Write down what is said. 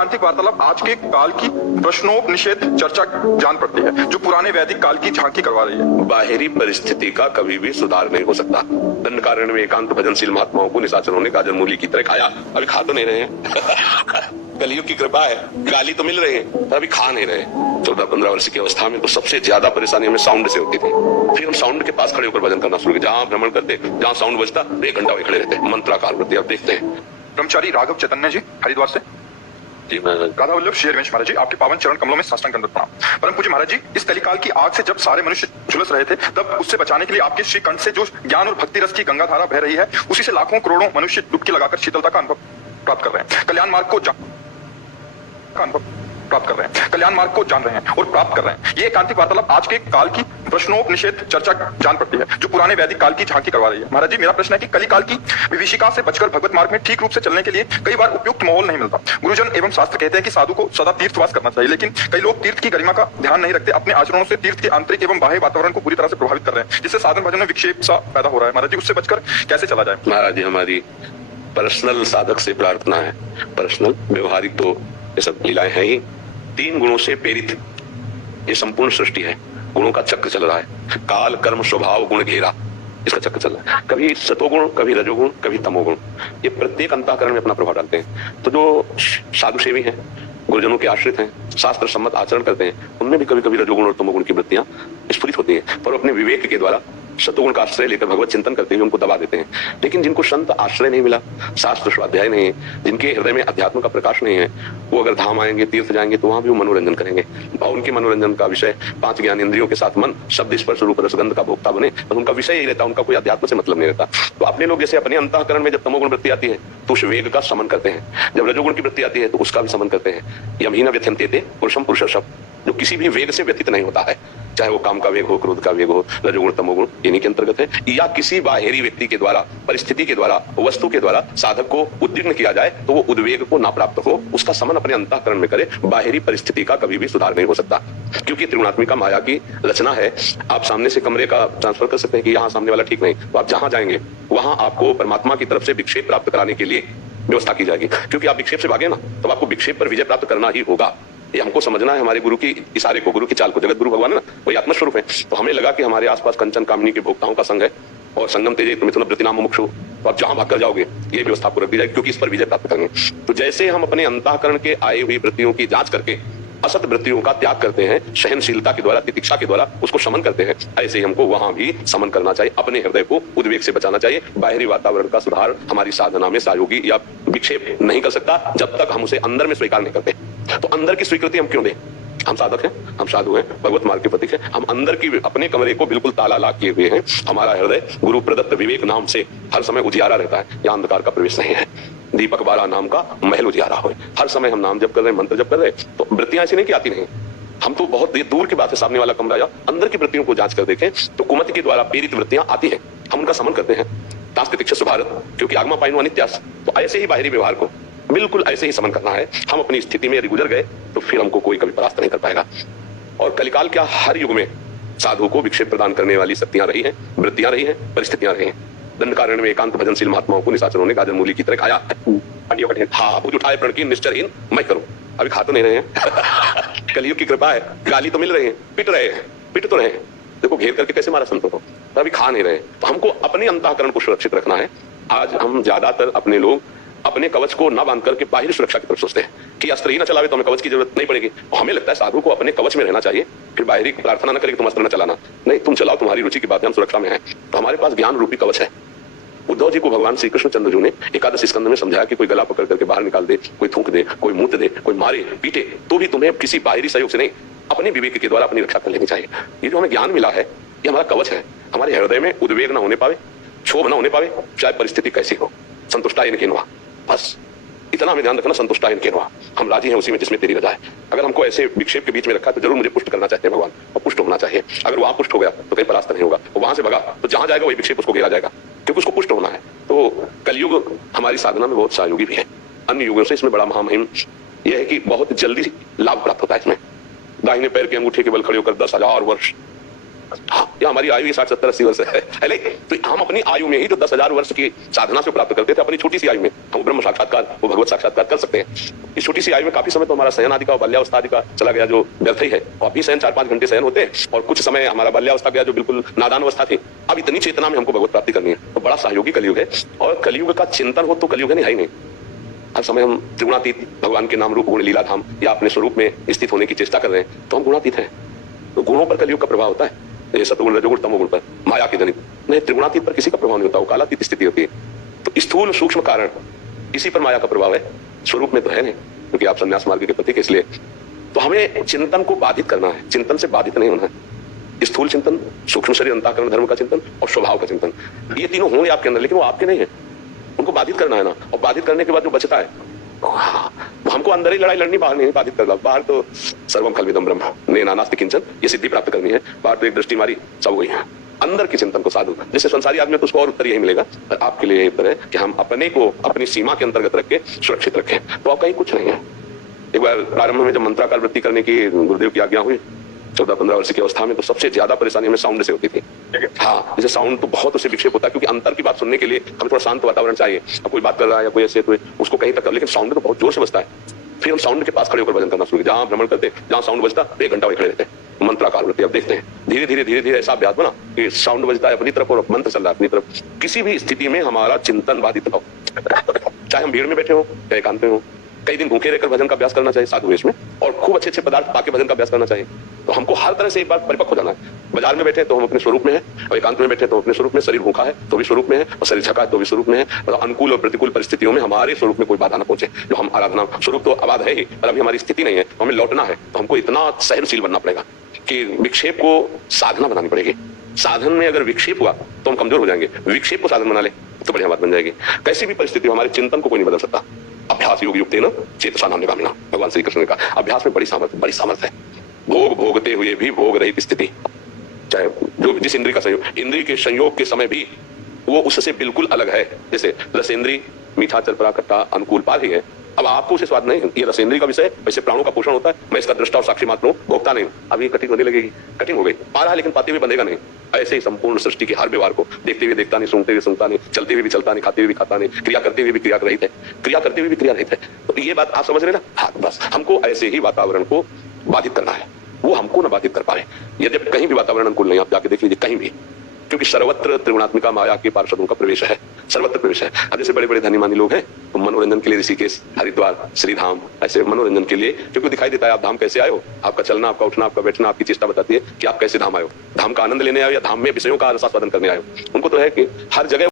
एकांतिक वार्तालाप आज के काल की प्रश्नोपनिषद चर्चा जान पड़ती है, जो पुराने वैदिक काल की झांकी करवा रही है। बाहरी परिस्थिति का कभी भी सुधार नहीं हो सकता। दंडकारण्य में एकांत भजनशील महात्माओं को निशाचरों ने गाजर मूली की तरह खाया, अभी खा तो नहीं रहे हैं। कलयुग की कृपा है, गाली तो मिल रही है पर अभी खा नहीं रहे। 14-15 वर्ष की अवस्था में तो सबसे ज्यादा परेशानी हमें साउंड से होती थी। फिर हम साउंड के पास खड़े होकर भजन करना शुरू किया। जहां भ्रमण करते, जहां साउंड बजता, 1 घंटा वहीं खड़े रहते, मंत्राकार करते। अब देखते हैं ब्रह्मचारी राघव चैतन्य जी हरिद्वार से। जी महाराज। राधा वल्लभ शेरवंश महाराज जी, आपके पावन चरण कमलों में साष्टांग दंडवत प्रणाम। परम पूज्य महाराज जी, इस कलिकाल की आग से जब सारे मनुष्य झुलस रहे थे, तब उससे बचाने के लिए आपके श्री कंठ से जो ज्ञान और भक्ति रस की गंगा धारा बह रही है, उसी से लाखों करोड़ों मनुष्य डुबकी लगाकर शीतलता का अनुभव प्राप्त कर रहे हैं। कल्याण मार्ग को जान रहे हैं और प्राप्त कर रहे हैं। ये एकांतिक वार्तालाप आज के काल की प्रश्नोपनिषद चर्चा जान पड़ती है, जो पुराने वैदिक काल की झांकी करवा रही है। महाराज जी, मेरा प्रश्न है कि कलिकाल की विभीषिका से बचकर भगवत मार्ग में ठीक रूप से चलने के लिए कई बार उपयुक्त माहौल नहीं मिलता। गुरुजन एवं शास्त्र कहते हैं कि साधु को सदा तीर्थवास करना चाहिए, लेकिन कई लोग तीर्थ की गरिमा का ध्यान नहीं रखते, अपने आचरणों से तीर्थ के आंतरिक एवं बाह्य वातावरण को पूरी तरह से प्रभावित कर रहे हैं, जिससे साधन भजन में विक्षेप सा पैदा हो रहा है। महाराज जी, उससे बचकर कैसे चला जाए? महाराज जी, हमारी पर्सनल साधक से प्रार्थना है। पर्सनल, व्यवहारिक तो ये सब लीलाएं हैं ही। 3 गुणों से प्रेरित ये संपूर्ण सृष्टि है। गुणों का चक्र चल रहा है। काल कर्म स्वभाव गुण घेरा, इसका चक्र चल रहा है। कभी सतोगुण, कभी रजोगुण, कभी तमोगुण, ये प्रत्येक अंतःकरण में अपना प्रभाव डालते हैं। तो जो साधु सेवी हैं, गुरुजनों के आश्रित हैं, शास्त्र सम्मत आचरण करते हैं, उनमें भी कभी कभी रजोगुण और तमोगुण की वृत्तियां स्फुरित होती हैं, पर अपने विवेक के द्वारा सतोगुण का आश्रय लेकर भगवत चिंतन करते हुए उनको दबा देते हैं। लेकिन जिनको संत आश्रय नहीं मिला, शास्त्र स्वाध्याय नहीं है, जिनके हृदय में अध्यात्म का प्रकाश नहीं है, वो अगर धाम आएंगे, तीर्थ जाएंगे, तो वहां भी वो मनोरंजन करेंगे। और उनके मनोरंजन का विषय 5 ज्ञान इंद्रियों के साथ मन, शब्द स्पर्श रूप रसगंध का भोक्ता बने, तो उनका विषय यही रहता, उनका कोई अध्यात्म से मतलब नहीं रहता। तो अपने लोग जैसे अपने अंतःकरण में जब तमोगुण वृत्ति आती है तो उस वेग का समन करते हैं, जब रजोगुण की वृत्ति आती है तो उसका भी समन करते हैं। यमहीन व्यथ्यन्ते पुरुषम पुरुषर्षभ, जो किसी भी वेग से व्यतीत नहीं होता है, चाहे वो काम का वेग हो, क्रोध का वेग हो, रजोगुण तमोगुण इन्हीं के अंतर्गत है। या किसी बाहरी व्यक्ति के द्वारा, परिस्थिति के द्वारा, वस्तु के द्वारा साधक को उद्विग्न किया जाए तो वो उद्वेग को ना प्राप्त हो, उसका समन अपने अंतःकरण में करे। बाहरी परिस्थिति का कभी भी सुधार नहीं हो सकता, क्योंकि त्रिगुणात्मिका माया की रचना है। आप सामने से कमरे का ट्रांसफर कर सकते हैं कि यहाँ सामने वाला ठीक नहीं, तो आप जहां जाएंगे वहां आपको परमात्मा की तरफ से विक्षेप प्राप्त कराने के लिए व्यवस्था की जाएगी। क्योंकि आप विक्षेप से भागे ना, तो आपको विक्षेप पर विजय प्राप्त करना ही होगा। ये हमको समझना है, हमारे गुरु की इशारे को, गुरु की चाल को। जगत गुरु भगवान है ना, वही आत्मस्वरूप है। तो हमें लगा कि हमारे आसपास कंचन कामनी के भोक्ताओं का संग है और संगम तेजे मिथुन वृत्ति नाम मुमुक्षु, तो आप जहां भागकर जाओगे ये व्यवस्था आपको रख दी जाएगी, क्योंकि इस पर विजय प्राप्त करेंगे। तो जैसे हम अपने अंतःकरण के आई हुई वृत्तियों की जांच करके असत वृत्तियों का त्याग करते हैं, सहनशीलता के द्वारा, तितिक्षा के द्वारा उसको समन करते हैं, ऐसे ही हमको वहां भी समन करना चाहिए। अपने हृदय को उद्वेग से बचाना चाहिए। बाहरी वातावरण का सुधार हमारी साधना में सहयोगी या विक्षेप नहीं कर सकता जब तक हम उसे अंदर में स्वीकार नहीं करते। तो अंदर की स्वीकृति हम क्यों दें? हम साधक हैं, हम साधु हैं, भगवत मार्ग के प्रतीक हैं। हम अंदर की अपने कमरे को बिल्कुल ताला ला किए हुए हैं। हमारा हृदय गुरु प्रदत्त विवेक नाम से हर समय उजियारा रहता है, यहाँ अंधकार का प्रवेश नहीं है। दीपक बाला नाम का महल उजियारा हो, हर समय हम नाम जप कर रहे हैं, मंत्र जप कर रहे हैं, तो वृत्तियां ऐसी नहीं कि आती नहीं। हम तो बहुत दूर की बात है, सामने वाला कमरा या अंदर की वृत्तियों को जांच कर देखें तो कुमति के द्वारा प्रेरित वृत्तियां आती है, हम उनका समन करते हैं। तास्तितिक्ष भारत, क्योंकि आगमा पाइनो अनित्यास। तो ऐसे ही बाहरी व्यवहार को बिल्कुल ऐसे ही समन करना है। हम अपनी स्थिति में यदि गुजर गए तो फिर हमको कोई कभी परास्त नहीं कर पाएगा। और कलिकाल क्या, हर युग में साधु को विक्षेप प्रदान करने वाली शक्तियां रही हैं, वृत्तियां रही हैं, परिस्थितियां रही हैं। दंडकारण्य में एकांत भजनशील महात्माओं को निशाचरों ने गाजर मूली की तरह खाया। हाँ, बुझ उठाए प्रण की निश्चरहीन मैं करूं, अभी खा तो नहीं रहे हैं। कलयुग की कृपा है, गाली तो मिल रही है, पिट तो रहे हैं। देखो घेर करके कैसे मारा संतों को, तो अभी खा नहीं रहे। तो हमको अपने अंतःकरण को सुरक्षित रखना है। आज हम ज्यादातर अपने लोग अपने कवच को न बांध करके बाहरी सुरक्षा की तरफ सोचते हैं कि अस्त्र ही न चलावे तो हमें कवच की जरूरत नहीं पड़ेगी। हमें लगता है साधु को अपने कवच में रहना चाहिए, फिर बाहरी प्रार्थना न करेगी तुम अस्त्र न चलाना। नहीं, तुम चलाओ, तुम्हारी रुचि की बात है, हम सुरक्षा में हैं। तो हमारे पास ज्ञान रूपी कवच है। उद्धव जी को भगवान श्री कृष्ण चंद्र जी ने एकादश स्कंद में समझाया कि कोई गला पकड़ करके बाहर निकाल दे, कोई थूक दे, कोई मूत दे, कोई मारे पीटे, तो भी तुम्हें किसी बाहरी सहयोग से नहीं, अपने विवेक के द्वारा अपनी रक्षा कर लेनी चाहिए। ये जो हमें ज्ञान मिला है, ये हमारा कवच है। हमारे हृदय में उद्वेग न होने पावे, क्षोभ न होने पावे, चाहे परिस्थिति कैसी हो। संतुष्टाय केनवा, बस इतना हमें ध्यान रखना, संतुष्टाय केनवा, हम राजी हैं उसी में जिसमें तेरी रजा है। अगर हमको ऐसे विक्षेप के बीच में रखा तो जरूर मुझे पुष्ट करना चाहते हैं भगवान, और पुष्ट होना चाहिए। अगर वहां पुष्ट हो गया तो कहीं परास्त नहीं होगा, वो वहां से भगा तो जहां जाएगा वही विक्षेप उसको घेरा जाएगा, क्योंकि उसको पुष्ट होना है। तो कलयुग हमारी साधना में बहुत सहयोगी भी है। अन्य युगों से इसमें बड़ा महामहिम यह है कि बहुत जल्दी लाभ प्राप्त होता है। इसमें दाहिने पैर के अंगूठे के बल खड़े होकर 10,000 वर्ष हाँ, या हमारी आयु ही 60-70-80 वर्ष है नहीं? तो हम अपनी आयु में ही जो 10,000 वर्ष की साधना से प्राप्त करते थे, अपनी छोटी सी आयु में हम ब्रह्म साक्षात्कार, वो भगवत साक्षात्कार कर सकते हैं। इस छोटी सी आयु में काफी समय तो हमारा शयन आदि का, बाल्यावस्था आदि का चला गया, जो व्यर्थ ही है। और अभी शयन 4-5 घंटे शयन होते हैं, और कुछ समय हमारा बाल्यावस्था गया जो बिल्कुल नादान अवस्था थी। अब इतनी चेतना में हमको भगवत प्राप्ति करनी है, तो बड़ा सहयोगी कलयुग है। और कलयुग का चिंतन हो तो कलयुग है नहीं। हर समय हम त्रिगुणातीत भगवान के नाम रूप गुण लीला धाम या अपने स्वरूप में स्थित होने की चेष्टा कर रहे हैं, तो हम गुणातीत हैं। तो गुणों पर कलयुग का प्रभाव होता है, ये सतगुण रजोगुण तमोगुण पर, माया के जनित नहीं। त्रिगुणातीत पर किसी का प्रभाव नहीं होता, वो कालातीत स्थिति होती है। तो स्थूल सूक्ष्म कारण इसी पर माया का प्रभाव है, स्वरूप में तो है नहीं, क्योंकि आप संन्यास मार्ग के प्रतीक। इसलिए तो हमें चिंतन को बाधित करना है, चिंतन से बाधित नहीं होना है। स्थूल चिंतन, सूक्ष्म शरीर अंतःकरण धर्म का चिंतन और स्वभाव का चिंतन, ये तीनों होंगे आपके अंदर, लेकिन वो आपके नहीं है, उनको बाधित करना है ना। और बाधित करने के बाद जो बचता है, हमको अंदर ही लड़ाई लड़नी, बाहर नहीं बाधित करना। बाहर तो सर्वम खल्विदम ब्रह्म ने नानास्ति किंचन, ये सिद्धि प्राप्त करनी है। बाहर तो एक दृष्टि मारी सब वही है। अंदर के चिंतन को साधु, जैसे संसारी आदमी तो उसको और उत्तर यही मिलेगा, पर आपके लिए उत्तर है कि हम अपने को अपनी सीमा के अंतर्गत रख के सुरक्षित रखें, तो आप कहीं कुछ नहीं है। एक बार प्रारंभ में जब मंत्राकार वृत्ति करने की गुरुदेव की आज्ञा हुई 14-15 वर्ष की अवस्था में, तो सबसे ज्यादा परेशानी हमें साउंड से होती थी। हाँ, जैसे साउंड तो बहुत उससे विक्षेप होता है, क्योंकि अंतर की बात सुनने के लिए हमें थोड़ा शांत वातावरण चाहिए। अब कोई बात कर रहा है या कोई ऐसे, तो उसको कहीं तक, लेकिन साउंड तो बहुत जोर से बजता है। फिर हम साउंड के पास खड़े होकर भजन करना शुरू किया। जहां भ्रमण करते, जहां साउंड बजता, 1 घंटा वहीं खड़े रहते, मंत्राकार वृत्ति। अब देखते हैं धीरे धीरे ऐसा अभ्यास बना कि साउंड बजता है अपनी तरफ और मंत्र चल रहा है अपनी तरफ। किसी भी स्थिति में हमारा चिंतन बाधित हो, चाहे हम भीड़ में बैठे हो या एकांत में हो। कई दिन भूखे रहकर भजन का अभ्यास करना चाहिए साधु वेश में, और खूब अच्छे पदार्थ पाके भजन का अभ्यास करना चाहिए। तो हमको हर तरह से एक बार परिपक्व हो जाना है। बाजार में बैठे तो हम अपने स्वरूप में हैं, और एकांत में बैठे तो अपने स्वरूप में। शरीर भूखा है तो भी स्वरूप में है, और शरीर झका है तो भी स्वरूप में है। और अनुकूल और प्रतिकूल परिस्थितियों में हमारे स्वरूप में कोई बाधा न पहुंचे। जो हम आराधना स्वरूप तो आबाद है ही, पर अभी हमारी स्थिति नहीं है, तो हमें लौटना है। तो हमको इतना सहनशील बनना पड़ेगा कि विक्षेप को साधना बनानी पड़ेगी। साधन में अगर विक्षेप हुआ तो हम कमजोर हो जाएंगे, विक्षेप को साधन बना ले तो बढ़िया बात बन जाएगी। कैसी भी परिस्थिति हमारे चिंतन को कोई नहीं बदल सकता। अभ्यास योग युक्तेन चेतसा नान्यगामिना, भगवान श्री कृष्ण ने कहा। अभ्यास में बड़ी सामर्थ्य है। भोग भोगते हुए भी भोग रहित स्थिति, चाहे जो जिस इंद्रिय का संयोग, इंद्रिय के संयोग के समय भी वो उससे बिल्कुल अलग है। जैसे रसेंद्री मीठा चरपरा खट्टा अनुकूल पार ही है। अब आपको उसे स्वाद नहीं, ये रसेंद्री का विषय, वैसे प्राणों का पोषण होता है। मैं इसका दृष्टा और साक्षी मात्र हूं, भोगता नहीं। अब ये कठिन होने लगेगी, कठिन हो गई, पा रहा है लेकिन पाते हुए बंधेगा नहीं। ऐसे ही संपूर्ण सृष्टि के हर व्यवहार को देखते हुए देखता नहीं, सुनते हुए सुनता नहीं, चलते हुए भी चलता नहीं, खाते हुए भी खाता नहीं, क्रिया करते हुए भी क्रिया रहित है, क्रिया करते हुए भी क्रिया रहित है। तो ये बात आप समझ रहे ना? हाँ, बस हमको ऐसे ही वातावरण को बाधित करना है, वो हमको न बाधित कर पाए। यद्यपि कहीं भी वातावरण अनुकूल नहीं, आप जाके देख लीजिए कहीं भी, क्योंकि सर्वत्र त्रिगुणात्मिका माया के पार्षदों का प्रवेश है, सर्वत्र प्रवेश है। अब जैसे बड़े बड़े धनी मानी लोग हैं, तो मनोरंजन के लिए ऋषिकेश, हरिद्वार, श्रीधाम, ऐसे मनोरंजन के लिए, क्योंकि दिखाई देता है आप धाम कैसे आए हो। आपका चलना, आपका उठना, आपका बैठना, आपकी चेष्टा बताती है कि आप कैसे धाम आए हो। धाम का आनंद लेने आए हो या धाम में विषयों का रसास्वादन करने आए हो। उनको तो है कि हर जगह